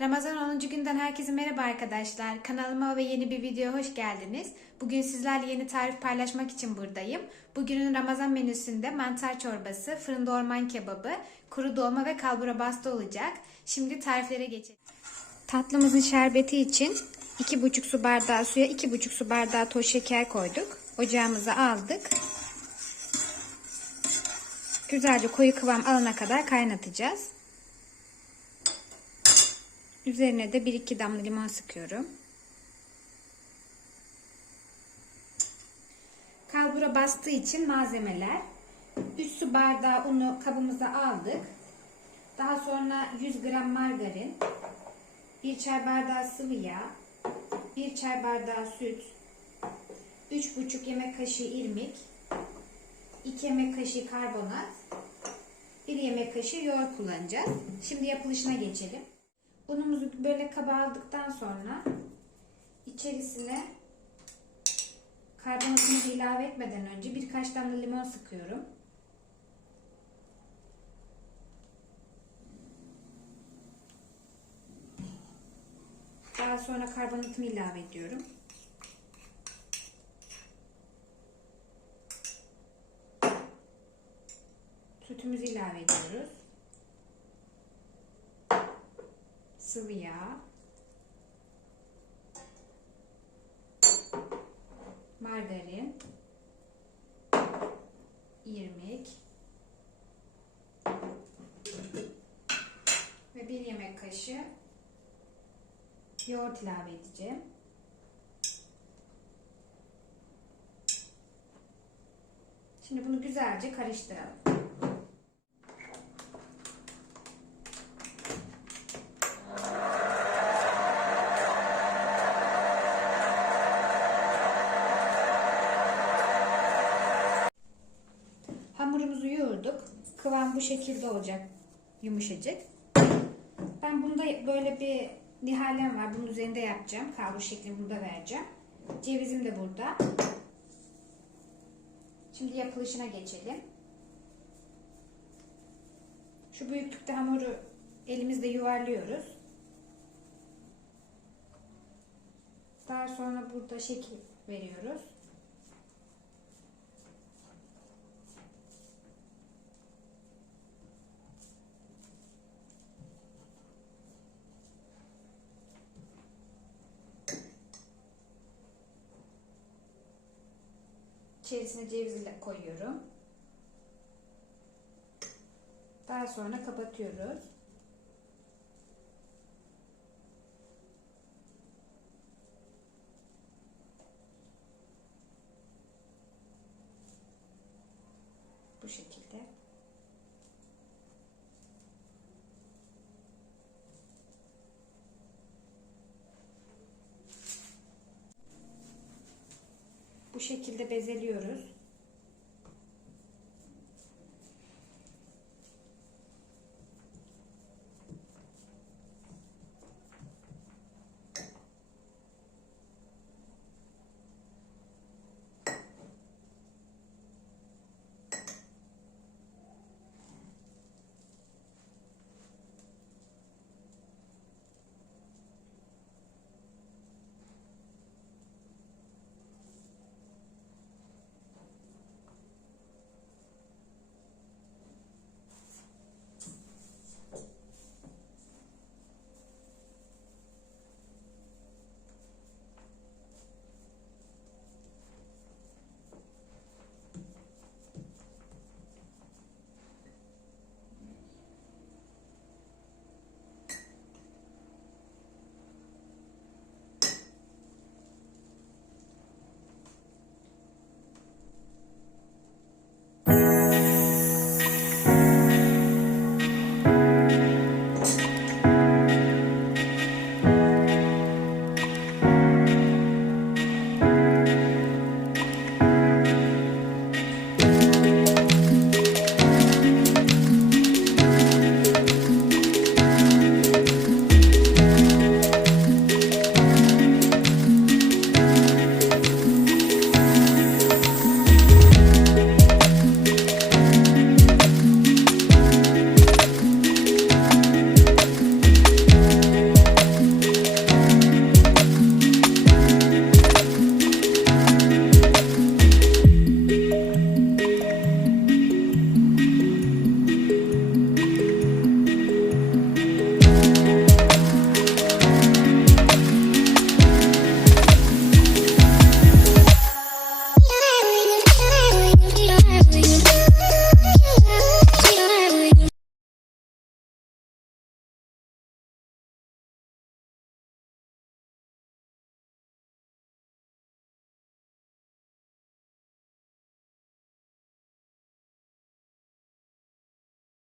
Ramazan 10. günden herkese merhaba arkadaşlar. Kanalıma ve yeni bir videoya hoş geldiniz. Bugün sizlerle yeni tarif paylaşmak için buradayım. Bugünün Ramazan menüsünde mantar çorbası, fırında orman kebabı, kuru dolma ve kalbura bastı olacak. Şimdi tariflere geçelim. Tatlımızın şerbeti için 2,5 su bardağı suya 2,5 su bardağı toz şeker koyduk. Ocağımıza aldık. Güzelce koyu kıvam alana kadar kaynatacağız. Üzerine de 1-2 damla limon sıkıyorum. Kalbura bastığı için malzemeler. 3 su bardağı unu kabımıza aldık. Daha sonra 100 gram margarin, 1 çay bardağı sıvı yağ, 1 çay bardağı süt, 3,5 yemek kaşığı irmik, 2 yemek kaşığı karbonat, 1 yemek kaşığı yoğurt kullanacağız. Şimdi yapılışına geçelim. Unumuzu böyle kaba aldıktan sonra içerisine karbonatımızı ilave etmeden önce birkaç damla limon sıkıyorum. Daha sonra karbonatımı ilave ediyorum. Sütümüzü ilave ediyoruz. Sıvı yağ, margarin, irmik ve bir yemek kaşığı yoğurt ilave edeceğim. Şimdi bunu güzelce karıştıralım. Hamurumuzu yoğurduk. Kıvam bu şekilde olacak. Yumuşacık. Ben bunda böyle bir nihalem var. Bunun üzerinde yapacağım. Kalbur şeklini burada vereceğim. Cevizim de burada. Şimdi yapılışına geçelim. Şu büyüklükte hamuru elimizde yuvarlıyoruz. Daha sonra burada şekil veriyoruz. İçerisine ceviz ile koyuyorum. Daha sonra kapatıyoruz. Bu şekilde. Bu şekilde bezeliyoruz.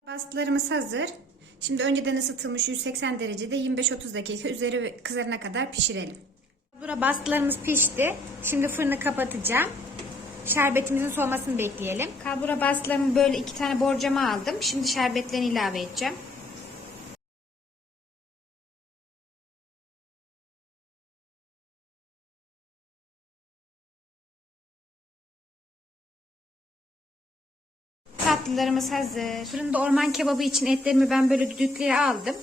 Pastılarımız hazır. Şimdi önceden ısıtılmış 180 derecede 25-30 dakika üzeri kızarana kadar pişirelim. Bura bastılarımız pişti. Şimdi fırını kapatacağım. Şerbetimizin soğumasını bekleyelim. Kalbura bastılarımı böyle iki tane borcama aldım. Şimdi şerbetlerini ilave edeceğim. Tatlılarımız hazır. Fırında orman kebabı için etlerimi ben böyle düdüklüye aldım.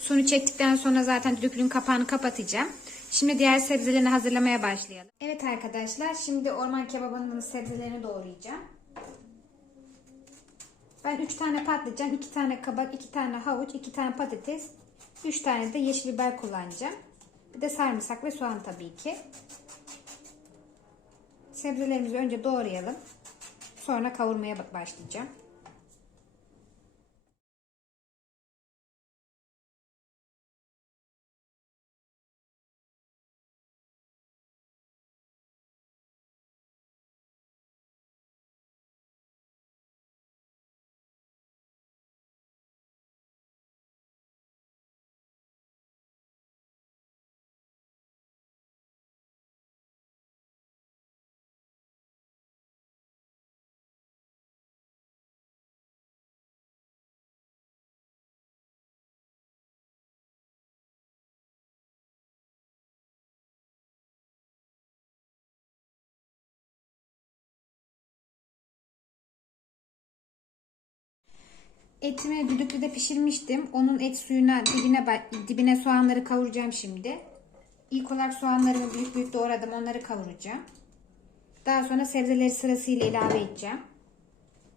Sonu çektikten sonra zaten düdüklüğün kapağını kapatacağım. Şimdi diğer sebzelerini hazırlamaya başlayalım. Evet arkadaşlar şimdi orman kebabının sebzelerini doğrayacağım. Ben 3 tane patlıcan, 2 tane kabak, 2 tane havuç, 2 tane patates, 3 tane de yeşil biber kullanacağım. Bir de sarımsak ve soğan tabii ki. Sebzelerimizi önce doğrayalım. Sonra kavurmaya başlayacağım. Etimi düdüklüde pişirmiştim. Onun et suyuna dibine dibine soğanları kavuracağım şimdi. İlk olarak soğanlarımı büyük büyük doğradım. Onları kavuracağım. Daha sonra sebzeleri sırasıyla ilave edeceğim.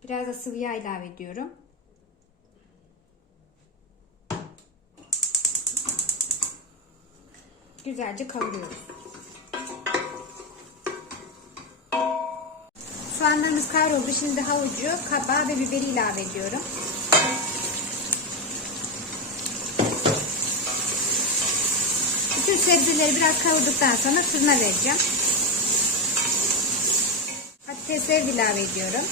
Biraz da sıvı yağ ilave ediyorum. Güzelce kavuruyoruz. Soğanlarımız kavruldu. Şimdi havucu, kabağı ve biberi ilave ediyorum. Sebzeleri biraz kavurduktan sonra fırına vereceğim. Patatesleri ilave ediyorum.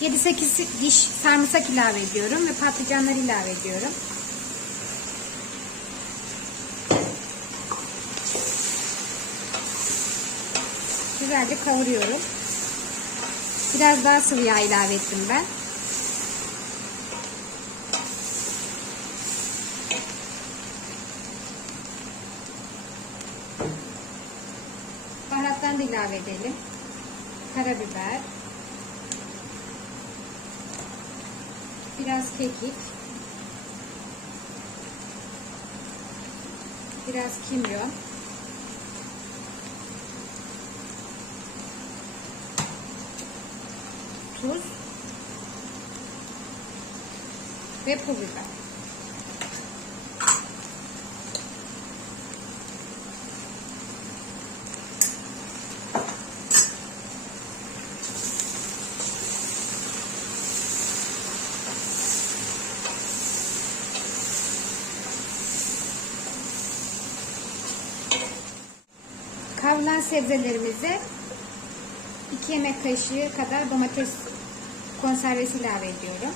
Yedi sekiz diş sarımsak ilave ediyorum ve patlıcanları ilave ediyorum. Güzelce kavuruyorum. Biraz daha sıvı yağ ilave ettim ben. Baharattan da ilave edelim. Karabiber. Biraz kekik. Biraz kimyon. Tuz ve pul biber. Kavrulan sebzelerimizi 2 yemek kaşığı kadar domates konservesi ilave ediyorum.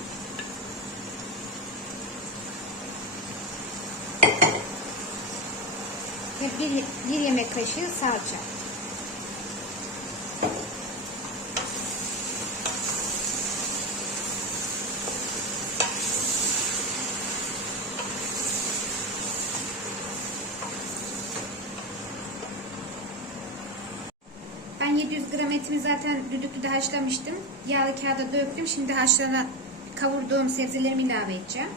Bir, bir yemek kaşığı salça. Ben 700 gram etimi zaten düdüklüde haşlamıştım. Yağlı kağıda döktüm. Şimdi haşlanan kavurduğum sebzelerimi ilave edeceğim.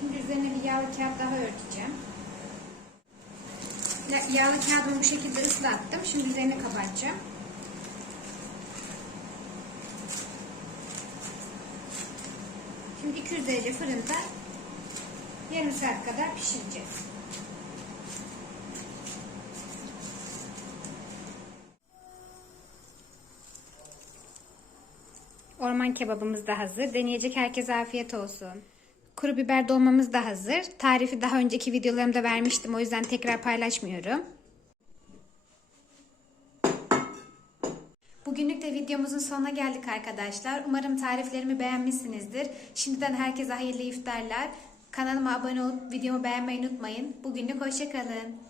Şimdi üzerine bir yağlı kağıt daha örteceğim. Ya- Yağlı kağıdımı bu şekilde ıslattım. Şimdi üzerine kapatacağım. Şimdi 200 derece fırında yarım saat kadar pişireceğiz. Orman kebabımız da hazır. Deneyecek herkese afiyet olsun. Kuru biber dolmamız da hazır. Tarifi daha önceki videolarımda vermiştim. O yüzden tekrar paylaşmıyorum. Bugünlük de videomuzun sonuna geldik arkadaşlar. Umarım tariflerimi beğenmişsinizdir. Şimdiden herkese hayırlı iftarlar. Kanalıma abone olup videomu beğenmeyi unutmayın. Bugünlük hoşçakalın.